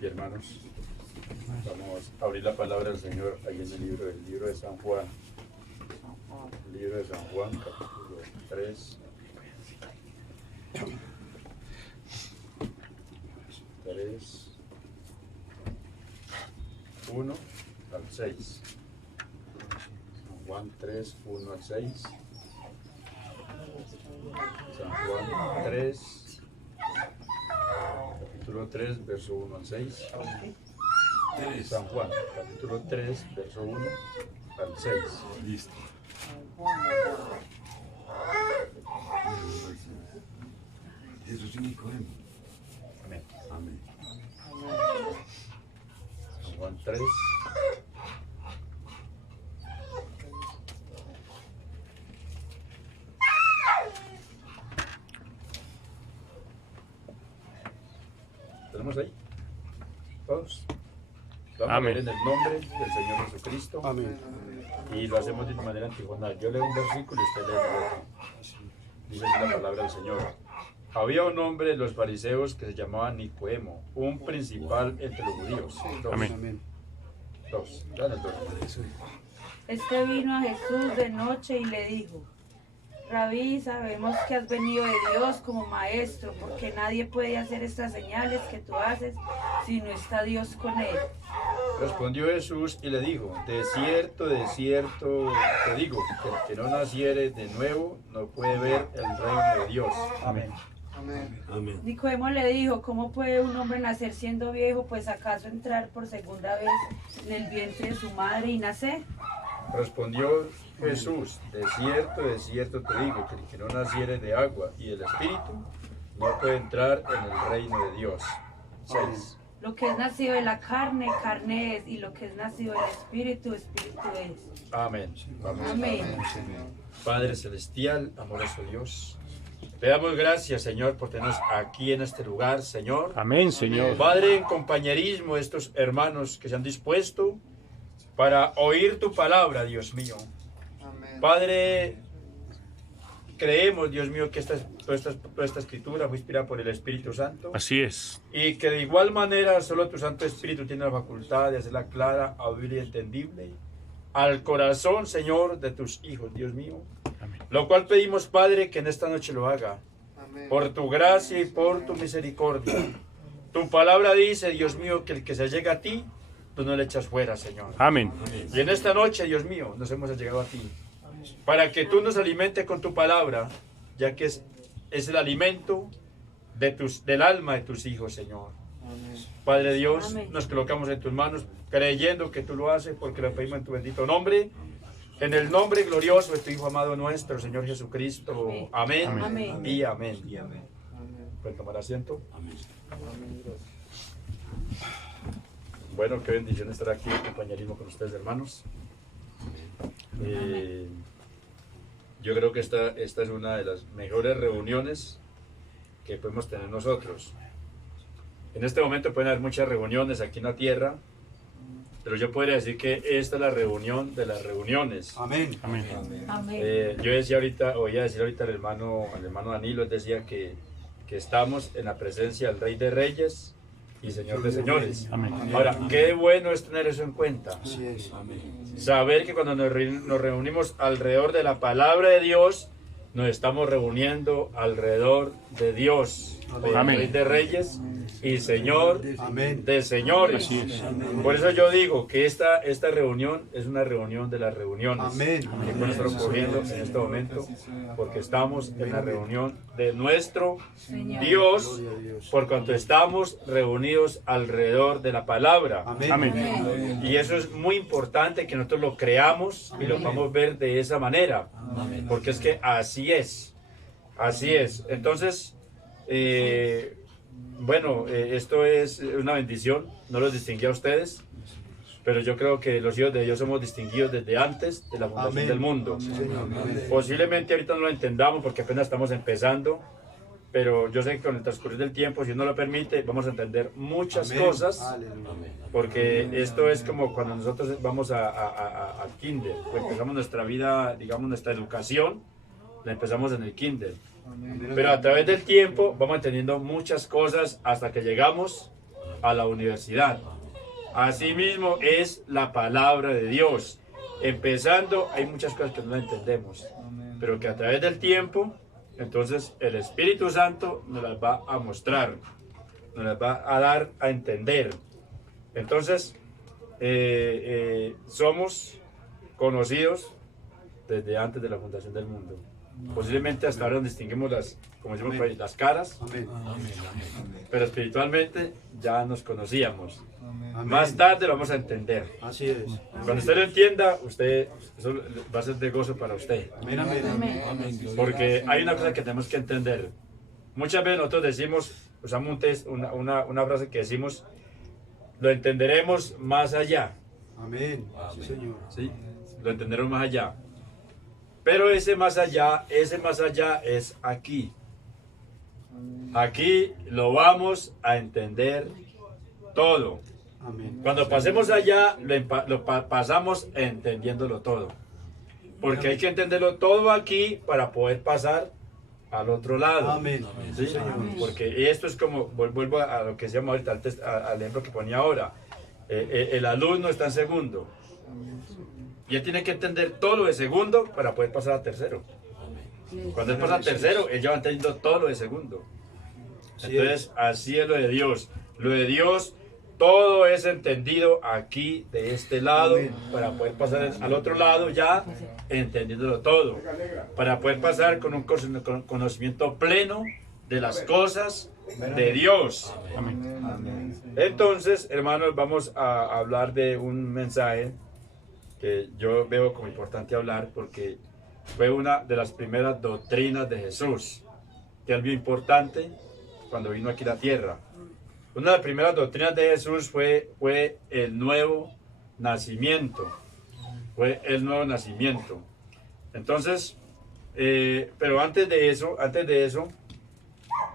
pie, hermanos. Vamos a abrir la palabra del Señor ahí en el libro de San Juan. El libro de San Juan, capítulo 3. 1 al 6. San Juan 3, 1 al 6. San Juan 3, capítulo 3, verso 1 al 6. San Juan, capítulo 3, verso 1 al 6. Listo. Jesús y Nicodemo. Amén. Amén. San Juan 3. ¿Tenemos ahí? ¿Todos? Vamos a leer en el nombre del Señor Jesucristo. Amén. Y lo hacemos de manera antifonal. Yo leo un versículo y usted lee el otro. Dice así la palabra del Señor. Había un hombre de los fariseos que se llamaba Nicodemo, un principal entre los judíos. Amén. Dos. Dale, dos. Este vino a Jesús de noche y le dijo: Rabí, sabemos que has venido de Dios como maestro, porque nadie puede hacer estas señales que tú haces si no está Dios con él. Respondió Jesús y le dijo: de cierto te digo, que el que no naciere de nuevo no puede ver el reino de Dios. Amén. Amén. Nicodemo le dijo: ¿cómo puede un hombre nacer siendo viejo? Pues acaso entrar por segunda vez en el vientre de su madre y nacer. Respondió Jesús: de cierto te digo, que el que no naciere de agua y del Espíritu no puede entrar en el reino de Dios. 6. Lo que es nacido de la carne, carne es, y lo que es nacido del Espíritu, Espíritu es. Amén. Vamos. Amén. Padre celestial, amoroso Dios, te damos gracias, Señor, por tenernos aquí en este lugar, Señor. Amén, Señor. Padre, en compañerismo, estos hermanos que se han dispuesto para oír tu palabra, Dios mío. Padre, creemos, Dios mío, que toda esta escritura fue inspirada por el Espíritu Santo. Así es. Y que de igual manera solo tu Santo Espíritu tiene la facultad de hacerla clara, audible y entendible al corazón, Señor, de tus hijos, Dios mío. Amén. Lo cual pedimos, Padre, que en esta noche lo haga. Por tu gracia y por tu misericordia. Tu palabra dice, Dios mío, que el que se llega a ti, tú no le echas fuera, Señor. Amén. Y en esta noche, Dios mío, nos hemos llegado a ti. Para que tú nos alimentes con tu palabra, ya que es el alimento del alma de tus hijos, Señor. Padre Dios, Amén. nos colocamos en tus manos, creyendo que tú lo haces, porque lo pedimos en tu bendito nombre. En el nombre glorioso de tu Hijo amado nuestro, Señor Jesucristo. Amén. Amén. Y amén. ¿Pueden tomar asiento? Amén. Bueno, qué bendición estar aquí en compañerismo con ustedes, hermanos. Yo creo que esta es una de las mejores reuniones que podemos tener nosotros. En este momento pueden haber muchas reuniones aquí en la tierra, pero yo podría decir que esta es la reunión de las reuniones. Amén. Amén. Amén. Yo oía decir ahorita al hermano Danilo, él decía que estamos en la presencia del Rey de Reyes y Señor de Señores. Amén. Ahora, qué bueno es tener eso en cuenta. Así es. Amén. Saber que cuando nos reunimos alrededor de la palabra de Dios, nos estamos reuniendo alrededor de Dios, Amén. Rey de Reyes y Señor Amén. de Señores. Así es. Por eso yo digo que esta reunión es una reunión de las reuniones Amén. que pueden estar ocurriendo en este momento, porque estamos en la reunión de nuestro Señor. Dios, Gloria a Dios. por cuanto estamos reunidos alrededor de la palabra. Amén. Amén. Y eso es muy importante que nosotros lo creamos y lo podamos ver de esa manera, porque es que así es. Así es. Entonces, esto es una bendición, no los distinguí a ustedes, pero yo creo que los hijos de Dios somos distinguidos desde antes de la fundación Amén. del mundo. Sí, Señor. Amén. Posiblemente ahorita no lo entendamos porque apenas estamos empezando, pero yo sé que con el transcurrir del tiempo, si Dios nos lo permite, vamos a entender muchas Amén. cosas, Aleluya. porque esto es como cuando nosotros vamos al kinder, pues empezamos nuestra vida, digamos nuestra educación, la empezamos en el kinder. Pero a través del tiempo vamos entendiendo muchas cosas hasta que llegamos a la universidad. Asimismo es la palabra de Dios. Empezando, hay muchas cosas que no entendemos, pero que a través del tiempo, entonces el Espíritu Santo nos las va a mostrar, nos las va a dar a entender. Entonces, somos conocidos desde antes de la fundación del mundo. Posiblemente hasta ahora distinguimos como decimos por ahí, las caras, Amén. pero espiritualmente ya nos conocíamos. Amén. Más tarde lo vamos a entender. Así es. Cuando usted lo entienda, eso va a ser de gozo para usted. Amén, amén. Amén. Porque hay una cosa que tenemos que entender. Muchas veces nosotros decimos, usamos una frase que decimos, lo entenderemos más allá. Amén. Sí, Señor. ¿Sí? Lo entenderemos más allá. Pero ese más allá es aquí. Aquí lo vamos a entender todo. Amén. Cuando pasemos allá, pasamos entendiéndolo todo. Porque hay que entenderlo todo aquí para poder pasar al otro lado. Amén. ¿Sí? Sí, Señor. Porque esto es como, vuelvo a lo que decíamos ahorita, al ejemplo que ponía ahora. El alumno está en segundo. Y él tiene que entender todo lo de segundo para poder pasar a tercero. Cuando él pasa a tercero, él ya va entendiendo todo lo de segundo. Entonces, así es lo de Dios. Lo de Dios, todo es entendido aquí, de este lado, para poder pasar al otro lado ya entendiéndolo todo. Para poder pasar con un conocimiento pleno de las cosas de Dios. Amén. Entonces, hermanos, vamos a hablar de un mensaje que yo veo como importante hablar porque fue una de las primeras doctrinas de Jesús, que es bien importante cuando vino aquí a la tierra. Una de las primeras doctrinas de Jesús fue el nuevo nacimiento. Fue el nuevo nacimiento. Entonces, pero antes de eso,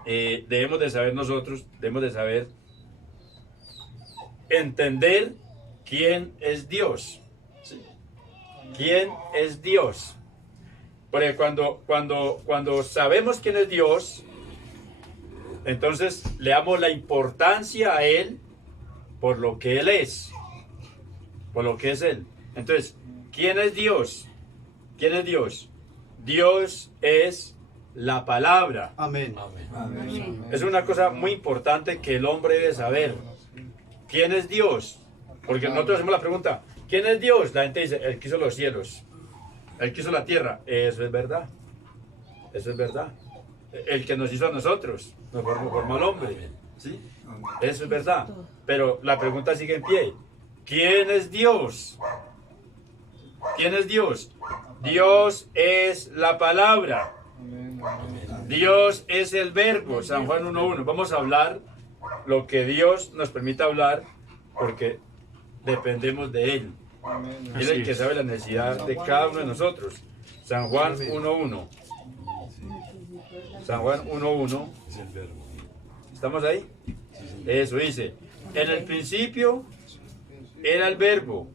debemos de saber nosotros, debemos de saber entender quién es Dios. ¿Sí? ¿Quién es Dios? Porque cuando sabemos quién es Dios, entonces le damos la importancia a Él por lo que Él es, por lo que es Él. Entonces, ¿quién es Dios? ¿Quién es Dios? Dios es la palabra. Amén. Amén. Es una cosa muy importante que el hombre debe saber. ¿Quién es Dios? Porque nosotros hacemos la pregunta, ¿quién es Dios? La gente dice, Él quiso los cielos, Él quiso la tierra. Eso es verdad. Eso es verdad. El que nos hizo a nosotros, nos formó al hombre. ¿Sí? Eso es verdad. Pero la pregunta sigue en pie. ¿Quién es Dios? ¿Quién es Dios? Dios es la palabra. Dios es el verbo. San Juan 1:1. Vamos a hablar lo que Dios nos permite hablar porque dependemos de Él. Él es el que sabe la necesidad de cada uno de nosotros. San Juan 1:1. San Juan 1:1. ¿Estamos ahí? Eso dice. En el principio era el verbo.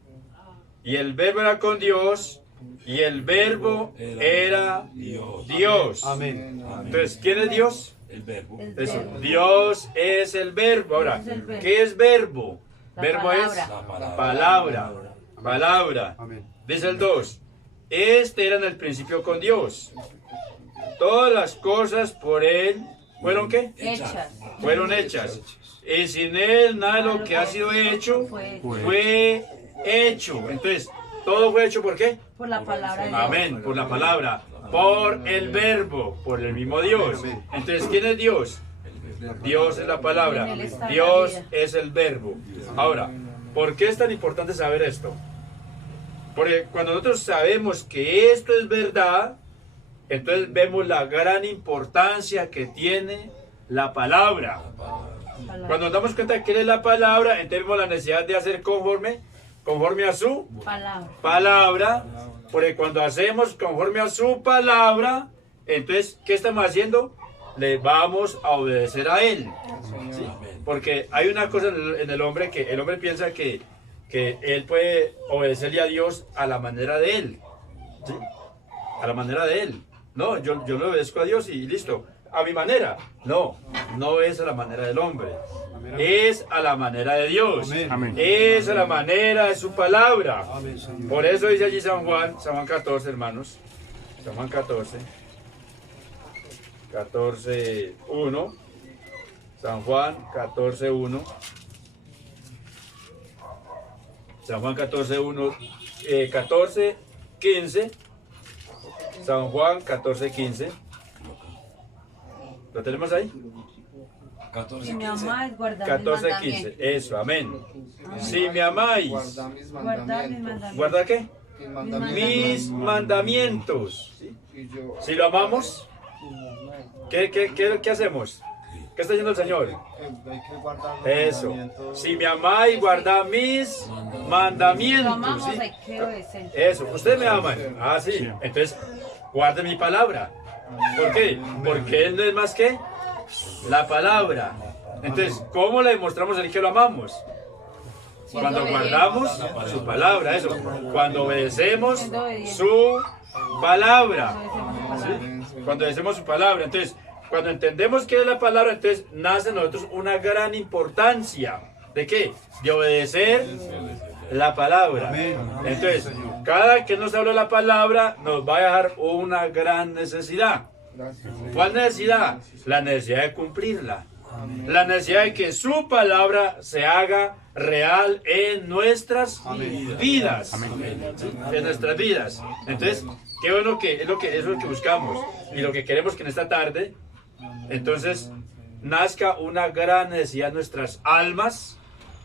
Y el verbo era con Dios. Y el verbo era Dios. Amén. Entonces, ¿quién es Dios? El verbo. Eso, Dios es el verbo. Ahora, ¿qué es verbo? La Verbo palabra. es palabra. Palabra. Amén. Dice el 2. Este era en el principio con Dios. Todas las cosas por Él fueron ¿qué? Hechas. Fueron hechas. Y sin Él nada de lo que ha sido hecho fue hecho. Entonces, todo fue hecho ¿por qué? Por la palabra de Dios. Amén, por la palabra, por el verbo, por el mismo Dios. Entonces, ¿quién es Dios? Dios es la palabra, Dios es el verbo. Ahora, ¿por qué es tan importante saber esto? Porque cuando nosotros sabemos que esto es verdad, entonces vemos la gran importancia que tiene la palabra. Cuando nos damos cuenta de que es la palabra, entonces vemos la necesidad de hacer conforme a su palabra, porque cuando hacemos conforme a su palabra, entonces, ¿qué estamos haciendo? Le vamos a obedecer a Él. ¿Sí? Porque hay una cosa en el hombre que el hombre piensa que él puede obedecerle a Dios a la manera de Él. ¿Sí? A la manera de Él. No, yo le obedezco a Dios y listo. A mi manera. No, no es a la manera del hombre. es a la manera de Dios. Amén. Es a la manera de su palabra. Amén, Señor. Por eso dice allí San Juan 14, hermanos. San Juan 14, 1. San Juan 14, 1. San Juan 14, 1. 14, 15. San Juan 14, 15. ¿Lo tenemos ahí? 14, Si me 15. amáis, guardad mis 14, mandamientos. 15. Eso, amén. Si me amáis, Guarda mis Guardad mis mandamientos. mandamientos. ¿guarda qué? Mis mandamientos. Mis mandamientos. ¿Sí? Y yo- Si lo amamos, ¿qué hacemos? ¿Qué está diciendo el Señor? Hay que guardar los Eso. mandamientos. Si me amáis, guardad mis Si lo mandamientos. amamos, ¿Sí? hay que obedecer. Eso, ustedes me aman. Ah, sí. Entonces, guarde mi palabra. ¿Por qué? Porque Él no es más que la palabra. Entonces, ¿cómo le demostramos a Él que lo amamos? Cuando guardamos su palabra, eso. Cuando obedecemos su palabra. ¿Sí? Cuando obedecemos su palabra. Entonces, cuando entendemos qué es la palabra, entonces nace en nosotros una gran importancia. ¿De qué? De obedecer la palabra. Amén. Entonces, cada que nos habla la palabra nos va a dejar una gran necesidad. Gracias. ¿Cuál necesidad? La necesidad de cumplirla. La necesidad de que su palabra se haga real en nuestras Amén. vidas. ¿Sí? En nuestras vidas. Entonces, qué bueno que eso es lo que buscamos. Y lo que queremos que en esta tarde, entonces, nazca una gran necesidad en nuestras almas.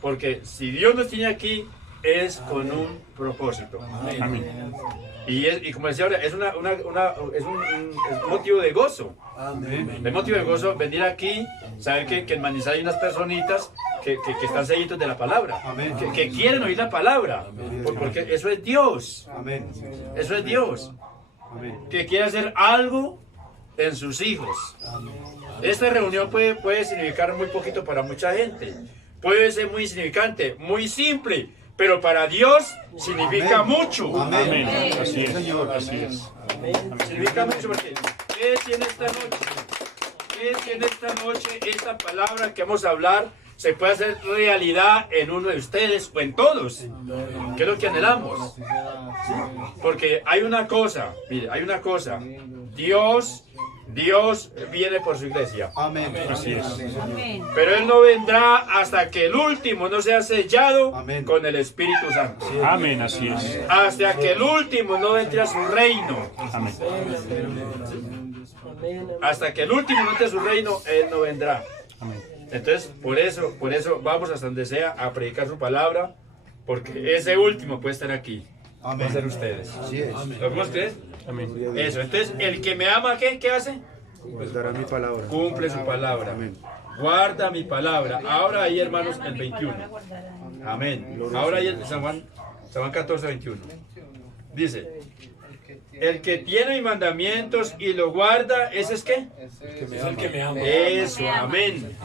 Porque si Dios nos tiene aquí, es con un propósito. Y como decía ahora, es un motivo de gozo. Amén. El motivo de gozo, venir aquí, saber que en Manizales hay unas personitas que están sedientos de la palabra, Amén. que quieren oír la palabra, porque eso es Dios, Amén. eso es Dios, Amén. que quiere hacer algo en sus hijos. Esta reunión puede significar muy poquito para mucha gente, puede ser muy insignificante, muy simple, pero para Dios significa Amén. mucho. Amén. Así es, Señor. así es. Significa mucho porque ¿qué tiene esta noche? ¿Qué tiene esta noche? Esta palabra que vamos a hablar se puede hacer realidad en uno de ustedes o en todos. ¿Qué es lo que anhelamos? Porque hay una cosa, mire, hay una cosa. Dios viene por su iglesia. Amén. Así es. Amén. Pero Él no vendrá hasta que el último no sea sellado Amén. con el Espíritu Santo. Amén, así es. Hasta que el último no entre a su reino. Amén. Hasta que el último no entre a su reino, Él no vendrá. Amén. Entonces, por eso vamos hasta donde sea a predicar su palabra, porque ese último puede estar aquí. Van a ser ustedes. Así es. ¿Lo podemos creer? Amén. Eso. Entonces, el que me ama, ¿qué hace? Pues dará mi palabra. Cumple su palabra. Amén. Guarda mi palabra. Ahora ahí, hermanos, el 21. Amén. Ahora ahí en San Juan 14, 21. Dice, el que tiene mis mandamientos y lo guarda, ¿ese es qué? Es el que me ama. Eso, amén.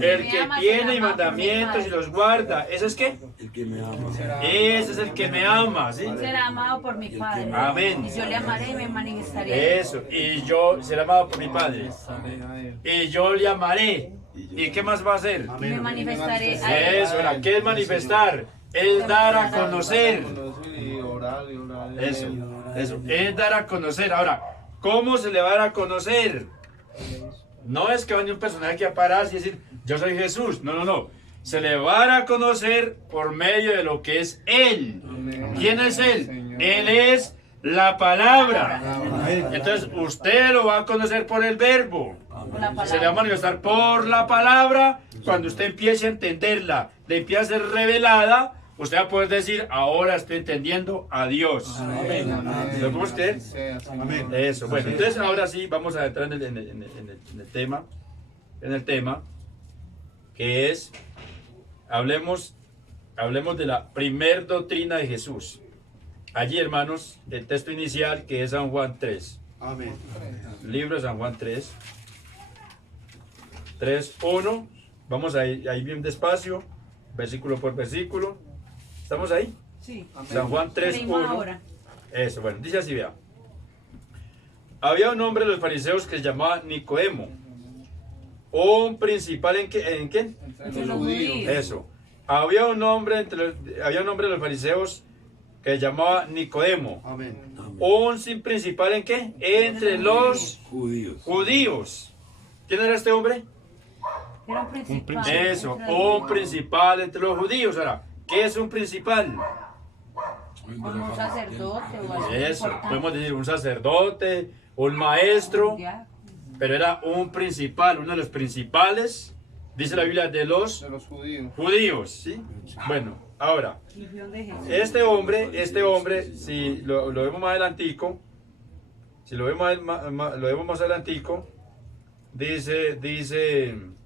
El que tiene mis mandamientos y los guarda, ¿ese es qué? El que me ama. Ese es el que me ama, ¿sí? Será amado por mi Padre. Amén. Y yo le amaré y me manifestaré. Eso, y yo seré amado por mi Padre. Y yo le amaré. ¿Y qué más va a hacer? Y me manifestaré a él. Eso, ¿verdad? ¿Qué es manifestar? Es dar a conocer. Y orar, y orar. Eso, es dar a conocer. Ahora, ¿cómo se le va a dar a conocer? No es que vaya un personaje aquí a pararse y decir, yo soy Jesús. No. Se le va a dar a conocer por medio de lo que es Él. ¿Quién es Él? Él es la palabra. Amén. Entonces, usted lo va a conocer por el verbo. La Se le va a palabra. manifestar por la palabra. Cuando usted empiece a entenderla, le empieza a ser revelada, usted va a poder decir, ahora estoy entendiendo a Dios. ¿Lo podemos creer? Amén. Eso, bueno, entonces ahora sí vamos a entrar en el tema, que es, hablemos de la primer doctrina de Jesús. Allí, hermanos, el texto inicial que es San Juan 3, Amén. libro de San Juan 3, 3:1, vamos ahí bien despacio, versículo por versículo. ¿Estamos ahí? Sí. San Juan Leímos 3:1. ahora. Eso, bueno, dice así, vea. Había un hombre de los fariseos que se llamaba Nicodemo, un principal ¿en qué? Entre los judíos. Eso. Había un hombre de los fariseos que se llamaba Nicodemo. Amén. Un sin principal ¿en qué? Entre los Judíos. judíos. ¿Quién era este hombre? Era un principal. Eso, entre los un judíos. principal entre los judíos. Ahora, ¿qué es un principal? Como un sacerdote o algo Eso, importante. podemos decir un sacerdote, un maestro, Ya. pero era un principal, uno de los principales, dice la Biblia, de los De los judíos. judíos, ¿sí? Bueno, ahora, Legión de Jesús. este hombre, si lo vemos más adelantico, si lo vemos más adelantico, dice, Legión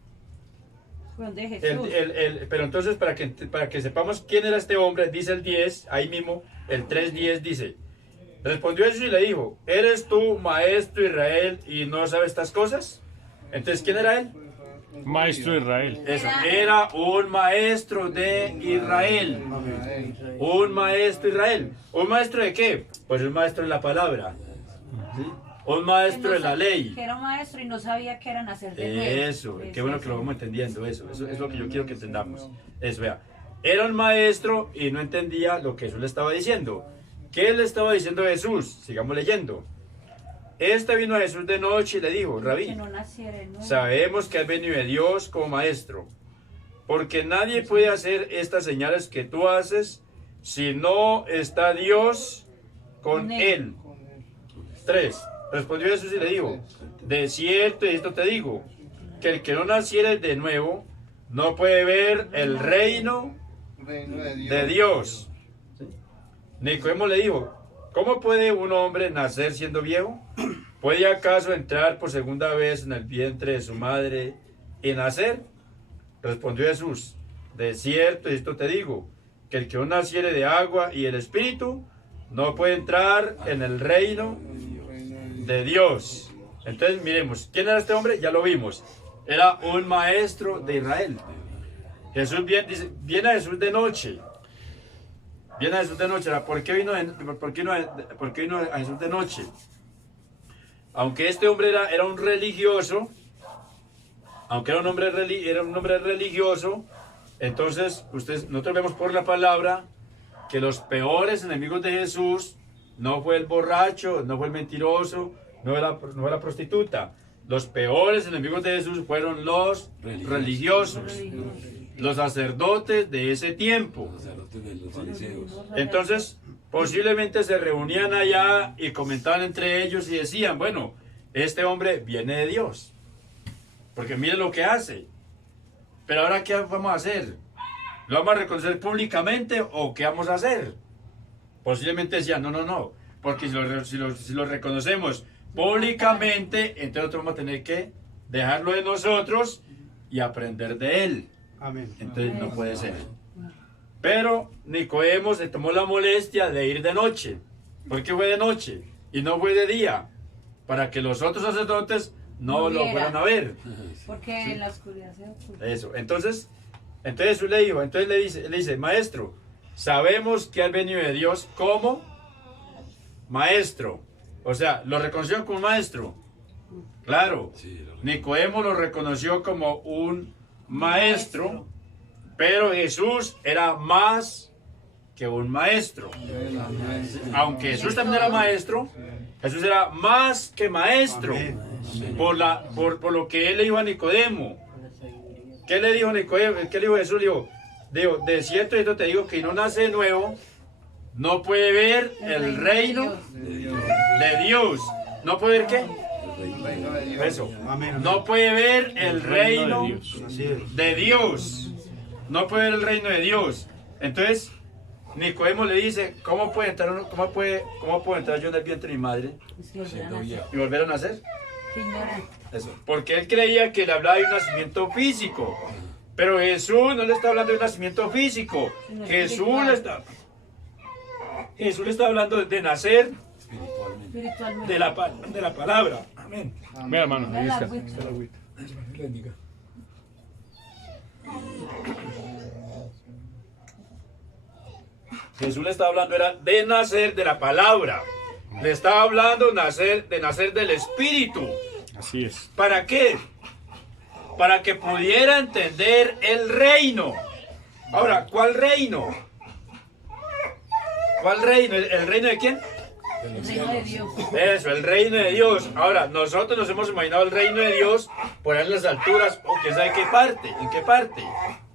de Jesús. pero entonces para que sepamos quién era este hombre, dice el 10, ahí mismo, el 3:10 dice, respondió Jesús y le dijo, ¿eres tú maestro Israel y no sabes estas cosas? Entonces, ¿quién era él? Maestro Israel. Eso, era un maestro de Israel. Un maestro Israel. ¿Un maestro de qué? Pues un maestro de la palabra. ¿Sí? Un maestro de la ley. Que era un maestro y no sabía qué era nacer de nuevo. Eso, qué bueno que lo vamos entendiendo, eso es lo que yo quiero que entendamos. Eso, vea, era un maestro y no entendía lo que Jesús le estaba diciendo. ¿Qué le estaba diciendo Jesús? Sigamos leyendo. Este vino a Jesús de noche y le dijo, Que Rabí, no naciera de nuevo. sabemos que has venido de Dios como maestro, porque nadie puede hacer estas señales que tú haces si no está Dios con él. 3. Respondió Jesús y le dijo, de cierto, y esto te digo, que el que no naciere de nuevo no puede ver el reino Reino de Dios. de Dios. ¿Sí? Nicodemo le dijo, ¿cómo puede un hombre nacer siendo viejo? ¿Puede acaso entrar por segunda vez en el vientre de su madre y nacer? Respondió Jesús, de cierto, y esto te digo, que el que no naciere de agua y el espíritu no puede entrar en el reino de Dios. Entonces miremos, ¿quién era este hombre? Ya lo vimos. Era un maestro de Israel. Jesús viene a Jesús de noche. Viene a Jesús de noche. ¿Por qué vino a Jesús de noche? Aunque este hombre era un religioso, aunque era un hombre religioso, entonces nosotros vemos por la palabra que los peores enemigos de Jesús no fue el borracho, no fue el mentiroso, no fue la prostituta. Los peores enemigos de Jesús fueron los religiosos, los sacerdotes de ese tiempo. Los sacerdotes de los fariseos. Entonces, posiblemente se reunían allá y comentaban entre ellos y decían, bueno, este hombre viene de Dios, porque mire lo que hace. Pero ahora, ¿qué vamos a hacer? ¿Lo vamos a reconocer públicamente o qué vamos a hacer? Posiblemente decían, no, porque si lo reconocemos públicamente, entonces nosotros vamos a tener que dejarlo de nosotros y aprender de él. Amén. Entonces no puede ser. Pero Nicodemo se tomó la molestia de ir de noche. ¿Por qué fue de noche? Y no fue de día. Para que los otros sacerdotes no lo fueran a ver. Porque en la oscuridad se oculta. Eso. Entonces Jesús le dijo, le dice, maestro, sabemos que has venido de Dios como maestro. O sea, lo reconoció como maestro. Claro. Nicodemo lo reconoció como un maestro, pero Jesús era más que un maestro. Aunque Jesús también era maestro, Jesús era más que maestro. Por lo que él le dijo a Nicodemo. ¿Qué le dijo Nicodemo? ¿Qué le dijo Jesús? Le dijo, de cierto esto te digo que no nace de nuevo, no puede ver el reino de Dios. ¿No puede ver qué? Eso. Amén. No puede ver el reino Así es. de Dios. No puede ver el reino de Dios. Entonces, Nicodemo le dice, ¿cómo puedo entrar yo en el vientre de mi madre Es que volverán a nacer. y volver a nacer? Qué ignorante. Eso. Porque él creía que le hablaba de un nacimiento físico. Pero Jesús no le está hablando de un nacimiento físico. Sino Jesús espiritual. le está hablando de nacer Espiritualmente. de la palabra. Amén. Mira, hermano, ahí La está. agüita. Está la agüita. Jesús le estaba hablando era de nacer de la palabra. Le estaba hablando de nacer del Espíritu. Así es. ¿Para qué? para que pudiera entender el reino. Ahora, ¿cuál reino? ¿Cuál reino? ¿El reino de quién? El reino de Dios. Eso, el reino de Dios. Ahora, nosotros nos hemos imaginado el reino de Dios por ahí en las alturas, o quién sabe qué parte, en qué parte.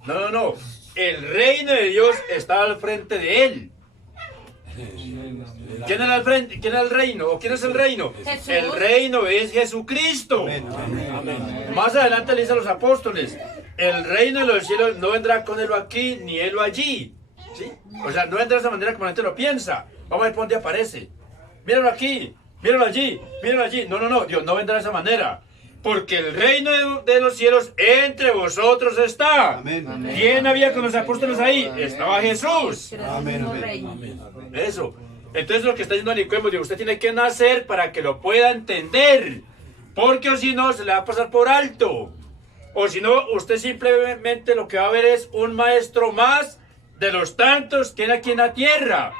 No. El reino de Dios está al frente de él. ¿Quién es al frente? ¿Quién es el reino? ¿O quién es el reino? Jesús. El reino es Jesucristo. Más adelante le dice a los apóstoles, el reino de los cielos no vendrá con él aquí ni él allí. ¿Sí? O sea, no vendrá de esa manera como la gente lo piensa. Vamos a ver por dónde aparece. Míralo aquí, míralo allí, míralo allí. No, Dios no vendrá de esa manera. Porque el reino de los cielos entre vosotros está. Amén. ¿Quién había con los apóstoles ahí? Estaba Jesús. Amén. Eso. Entonces lo que está diciendo Nicodemo, digo, usted tiene que nacer para que lo pueda entender. Porque o si no, se le va a pasar por alto. O si no, usted simplemente lo que va a ver es un maestro más de los tantos que hay aquí en la tierra.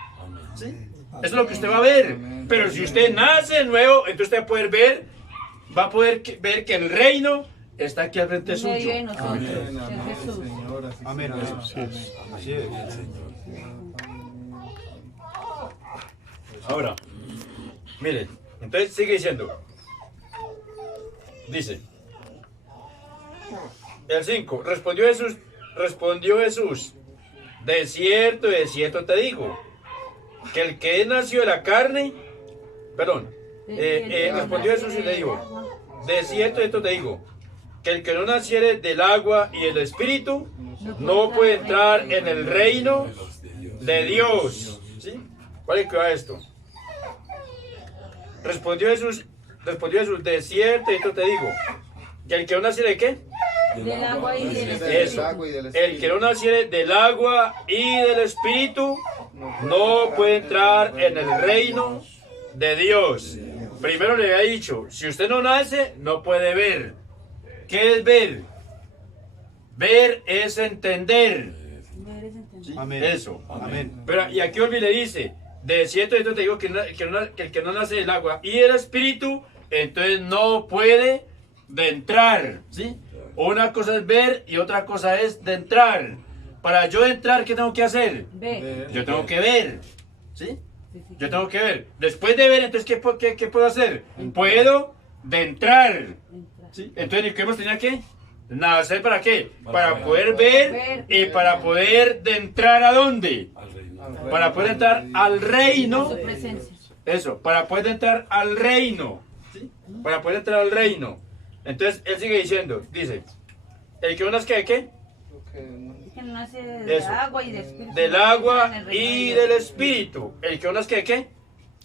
¿Sí? Eso es lo que usted va a ver. Pero si usted nace de nuevo, entonces usted va a poder ver que el reino está aquí al frente En medio suyo. de nosotros. En Jesús. Señor, así Amén. sea. Así es. Ahora, miren, entonces sigue diciendo. Dice, el 5, respondió Jesús, de cierto te digo, que el que nació de la carne, respondió Jesús y le dijo, de cierto te digo, que el que no naciere del agua y del espíritu, no puede entrar en el reino de Dios. ¿Sí? ¿Cuál es que va esto? Respondió Jesús, de cierto te digo, que el que no naciere de qué? Del agua y del Eso. espíritu. El que no naciere del agua y del espíritu no puede entrar en el reino de Dios. Primero le había dicho, si usted no nace, no puede ver. ¿Qué es ver? Ver es entender. Amén. Eso. Amén. Pero, y aquí Olvi le dice, de cierto te digo que el que no nace del agua y del espíritu, entonces no puede de entrar. ¿Sí? Una cosa es ver y otra cosa es de entrar. Para yo entrar, ¿qué tengo que hacer? Ve. Yo tengo que ver. ¿Sí? Yo tengo que ver. Después de ver, entonces, ¿qué puedo hacer? Puedo de entrar. ¿Sí? Entonces, Nicodemo tenía que nacer, ¿para qué? Para poder ver y para poder de entrar ¿a dónde? Para poder entrar al reino. Su presencia. Eso, para poder entrar al reino. ¿Sí? Para poder entrar al reino. Entonces, él sigue diciendo, dice, el que no nazca de qué? Que no nace de Eso. agua y de espíritu. Del agua y del espíritu. El que no nazca de qué?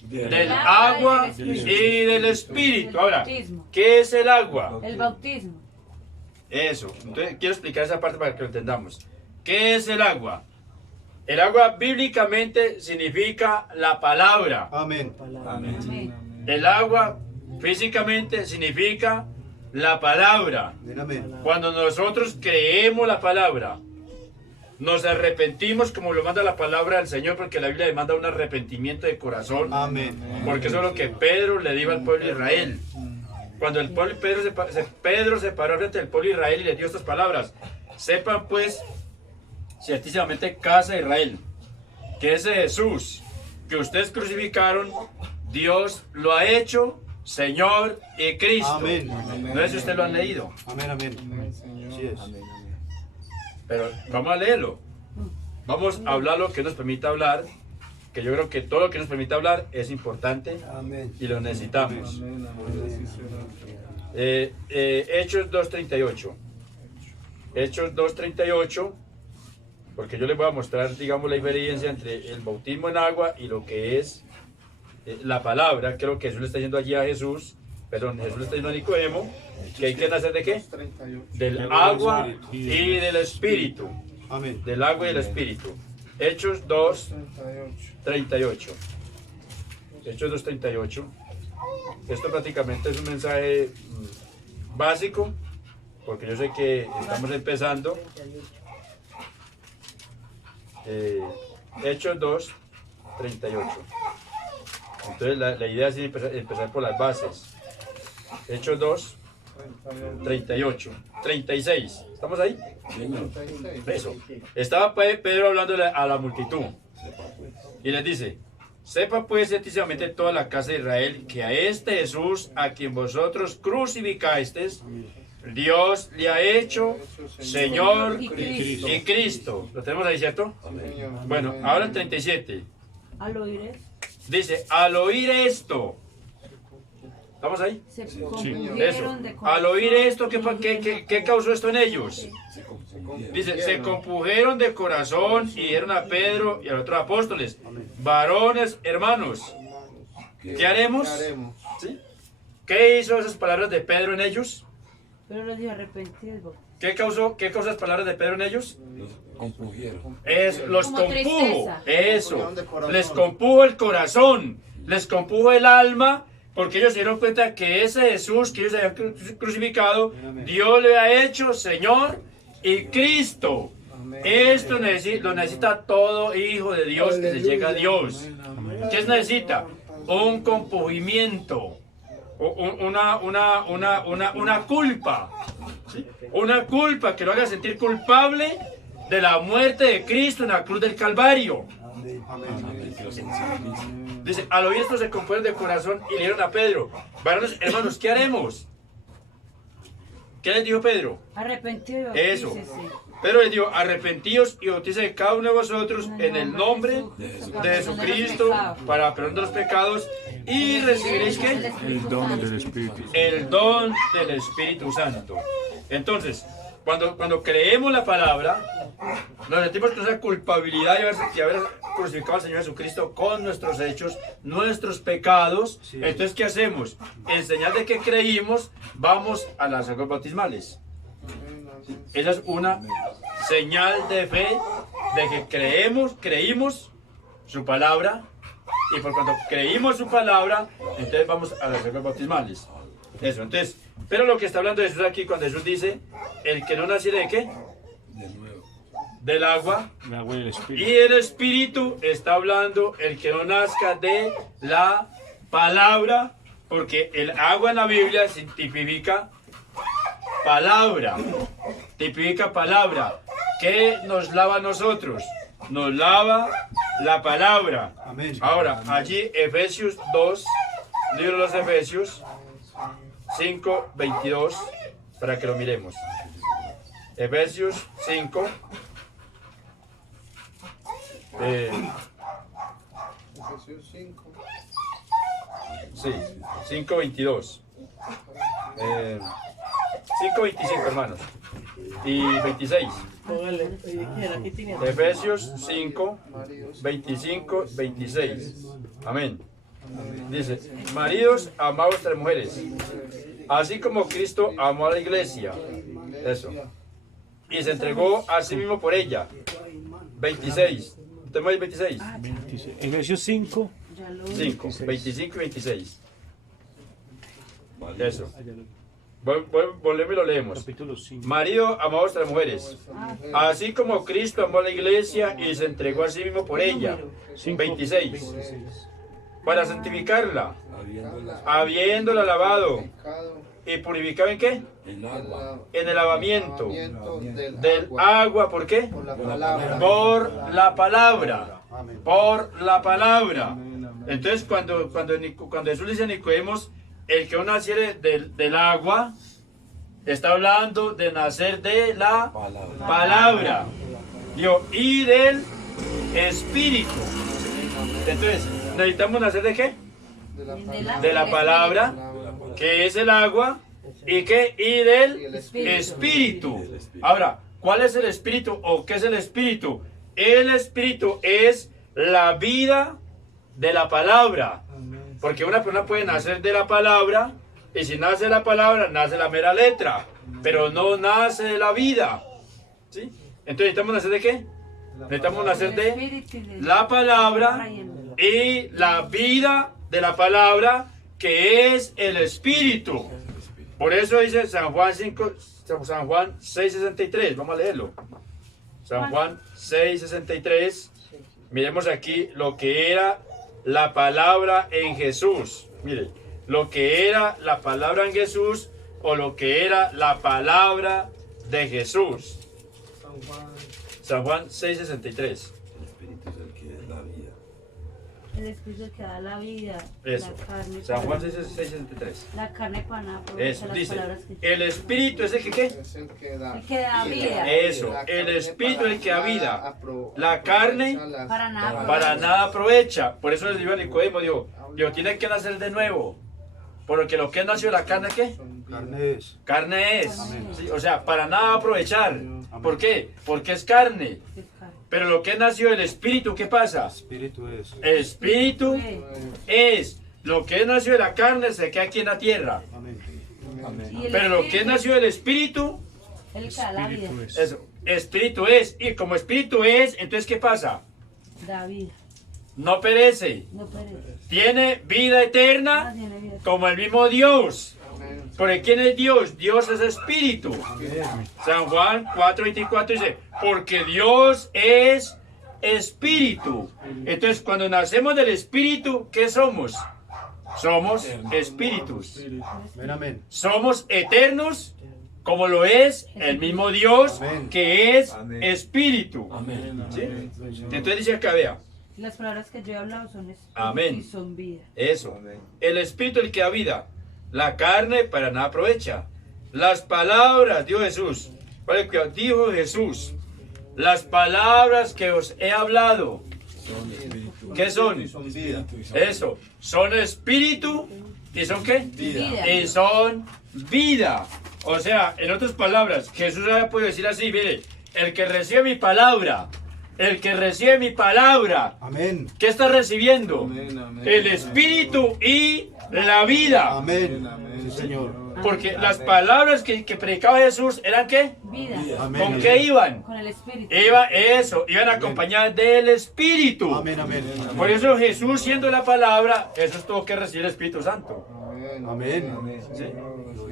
Del agua y del espíritu. Ahora, ¿qué es el agua? El bautismo. Eso. Entonces, quiero explicar esa parte para que lo entendamos. ¿Qué es el agua? El agua bíblicamente significa la palabra. Amén. Amén. El agua físicamente significa la palabra. Amén. Cuando nosotros creemos la palabra, nos arrepentimos como lo manda la palabra del Señor, porque la Biblia demanda un arrepentimiento de corazón. Amén. Porque eso es lo que Pedro le dijo al pueblo de Israel. Cuando el pueblo, Pedro se paró frente al pueblo de Israel y le dio estas palabras. Sepan pues, ciertísimamente, casa de Israel, que ese Jesús que ustedes crucificaron, Dios lo ha hecho Señor y Cristo. Amén. No sé si ustedes lo han leído, Amén. Amén. Así es. pero vamos a leerlo. Vamos a hablar lo que nos permita hablar, que yo creo que todo lo que nos permita hablar es importante Amén. y lo necesitamos. Amén, amén, así será. Hechos 2:38. Hechos 2:38, porque yo les voy a mostrar, digamos, la diferencia entre el bautismo en agua y lo que es la palabra, que es lo que Jesús le está diciendo allí a Jesús, perdón, Jesús le está diciendo a Nicodemo, que hay que nacer de qué? 38. Del agua y del espíritu. Amén. Del agua y del espíritu. Hechos 2:38. Hechos 2:38. Esto prácticamente es un mensaje básico, porque yo sé que estamos empezando. Hechos 2:38. Entonces la idea es empezar por las bases. Hechos 38, 36. ¿Estamos ahí? Señor. Eso. Estaba Pedro hablando a la multitud y les dice: sepa pues ciertamente toda la casa de Israel que a este Jesús, a quien vosotros crucificasteis, Dios le ha hecho Señor y Cristo. ¿Lo tenemos ahí, cierto? Bueno, ahora el 37. Al oír eso, Dice: al oír esto. ¿Estamos ahí? se Eso. compungieron de Al oír esto, ¿qué causó esto en ellos? Dice: se compungieron de corazón y dijeron a Pedro y a los otros apóstoles: varones, hermanos, ¿qué haremos? ¿Sí? ¿Qué hizo esas palabras de Pedro en ellos? Pero los dijo arrepentidos. ¿Qué causó esas palabras de Pedro en ellos? Los compugieron. Los Como compujo. tristeza. Eso. Les compujo el corazón. Les compujo el alma. Porque ellos se dieron cuenta que ese Jesús que ellos habían crucificado, Dios le ha hecho Señor y Cristo. Esto lo necesita todo hijo de Dios que se llega a Dios. ¿Qué necesita? Un compugimiento. Una culpa. ¿Sí? Una culpa que lo haga sentir culpable de la muerte de Cristo en la cruz del Calvario. Amén. Que los sensibilice. Dice: al oír esto se compusieron de corazón y le dijeron a Pedro: varones, hermanos, ¿qué haremos? ¿Qué les dijo Pedro? Arrepentidos. Eso. dice, sí. Pedro les dijo: arrepentíos y bautícese cada uno de vosotros en el nombre de Jesucristo para perdón de los pecados y recibiréis ¿qué? El don del Espíritu. El don del Espíritu Santo. Entonces, cuando creemos la palabra, nos sentimos con esa culpabilidad de haber crucificado al Señor Jesucristo con nuestros hechos, nuestros pecados. Entonces, ¿qué hacemos? En señal de que creímos, vamos a las aguas bautismales. Esa es una señal de fe, de que creímos su palabra, y por cuanto creímos su palabra, entonces vamos a las aguas bautismales. Eso, entonces, pero lo que está hablando Jesús aquí, cuando Jesús dice: el que no naciere de qué? De nuevo. Del agua El agua y el y Espíritu. el Espíritu, está hablando el que no nazca de la palabra, porque el agua en la Biblia tipifica palabra, ¿qué nos lava a nosotros? Nos lava la palabra. Amén. Ahora, allí Efesios 2, libro de los Efesios 5, 22, para que lo miremos. Efesios 5, sí, 5, 22. 5, 25, hermanos. Y 26. Efesios 5, 25, 26. Amén. Dice: maridos, amad a vuestras mujeres, así como Cristo amó a la iglesia. Eso. Y se entregó a sí mismo por ella. 26. ¿Tenemos ahí 26? 26. Efesios 5. 5, 25 y 26. Eso. Volvemos y lo leemos. Capítulo 5. Marido, amad a vuestras mujeres, así como Cristo amó a la iglesia y se entregó a sí mismo por ella. 26. Para santificarla, habiéndola lavado y purificado ¿en qué? El agua. En el lavamiento del agua. ¿Por qué? Por la palabra. Por la palabra. Entonces, cuando Jesús dice a Nicodemos: el que no naciere del agua, está hablando de nacer de la palabra. Digo, y del Espíritu. Entonces, necesitamos nacer de qué? De la palabra, que es el agua, y del Espíritu. Ahora, ¿cuál es el Espíritu o qué es el Espíritu? El Espíritu es la vida de la palabra. Porque una persona puede nacer de la palabra, y si nace de la palabra, nace la mera letra, pero no nace de la vida. ¿Sí? Entonces, ¿necesitamos nacer de qué? Necesitamos nacer de la palabra y la vida de la palabra, que es el Espíritu. Por eso dice San Juan 6:63. Vamos a leerlo. San Juan 6:63. Miremos aquí lo que era la palabra en Jesús. Mire, lo que era la palabra en Jesús o lo que era la palabra de Jesús. San Juan 6:63. El Espíritu es el que da vida. El espíritu que da la vida. Eso. La carne. San Juan 6:63. La carne para nada. aprovecha Eso, las dice, palabras que... el Espíritu es el que ¿qué? Es el que da. El que da vida. Eso, el Espíritu es el que da vida. La carne Para nada. para nada aprovecha. Por eso les digo a Nicodemo, digo, tiene que nacer de nuevo. Porque lo que es nacido de la carne, ¿qué? Carne es. Carne es. Sí, o sea, para nada va a aprovechar. ¿Por qué? Porque es carne. Es carne. Pero lo que es nacido del Espíritu, ¿qué pasa? Espíritu es. Espíritu es. Lo que es nacido de la carne se queda aquí en la tierra. Amén. Y el Pero lo que es espíritu, nacido del Espíritu, el que da la vida. Espíritu es. eso, Espíritu es. Y como Espíritu es, entonces ¿qué pasa? Da vida. No perece. No perece. Tiene vida eterna Ah, tiene vida. como el mismo Dios. Porque ¿quién es Dios? Dios es Espíritu. San Juan 4:24 dice, porque Dios es Espíritu. Entonces cuando nacemos del Espíritu, ¿qué somos? Somos espíritus. Amén, amén. Somos eternos como lo es el mismo Dios Amén. que es Amén. Espíritu. Amén. ¿Sí? Entonces dice acá, vea, Las palabras que yo he hablado son espíritu Amén. y son vida. eso. El Espíritu el que da vida. La carne para nada aprovecha. Las palabras, dijo Jesús. ¿Vale? Dijo Jesús. Las palabras que os he hablado. Son espíritu. ¿Qué son? Son vida. Eso. Son espíritu. ¿Y son qué? Vida. Y son vida. O sea, en otras palabras, Jesús puede decir así, mire, el que recibe mi palabra, Amén. ¿qué está recibiendo? Amén, amén. El espíritu y la vida. Amén. Sí, Señor. Porque las palabras que predicaba Jesús eran ¿qué? Vida. Amén. ¿Con qué iban? Con el espíritu. Iban acompañadas del espíritu. Amén, amén. Por eso Jesús siendo la palabra, Jesús tuvo que recibir el Espíritu Santo. Amén. ¿Sí?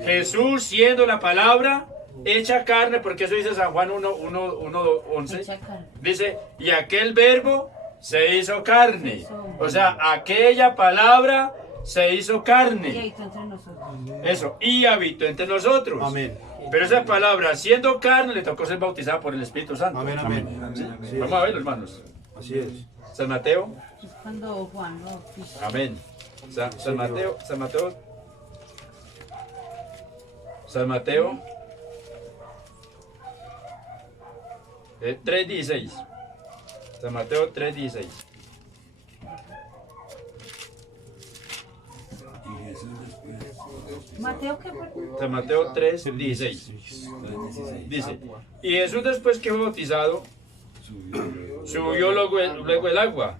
Jesús siendo la palabra hecha carne, porque eso dice San Juan 1:11. Hecha carne. Dice, y aquel verbo se hizo carne. O sea, aquella palabra se hizo Y carne. habitó entre nosotros. Eso, y habitó entre nosotros. Amén. Pero esa palabra, siendo carne, le tocó ser bautizada por el Espíritu Santo. Amén, amén. Así Vamos a es. verlo, hermanos. Así es. San Mateo. Es cuando Juan lo bautizó. Amén. San Mateo. San Mateo 3:16. San Mateo 3:16. Y Jesús después. Mateo, ¿qué perdón? San Mateo 3:16. 16. Dice, y Jesús después que fue bautizado, subió luego el agua.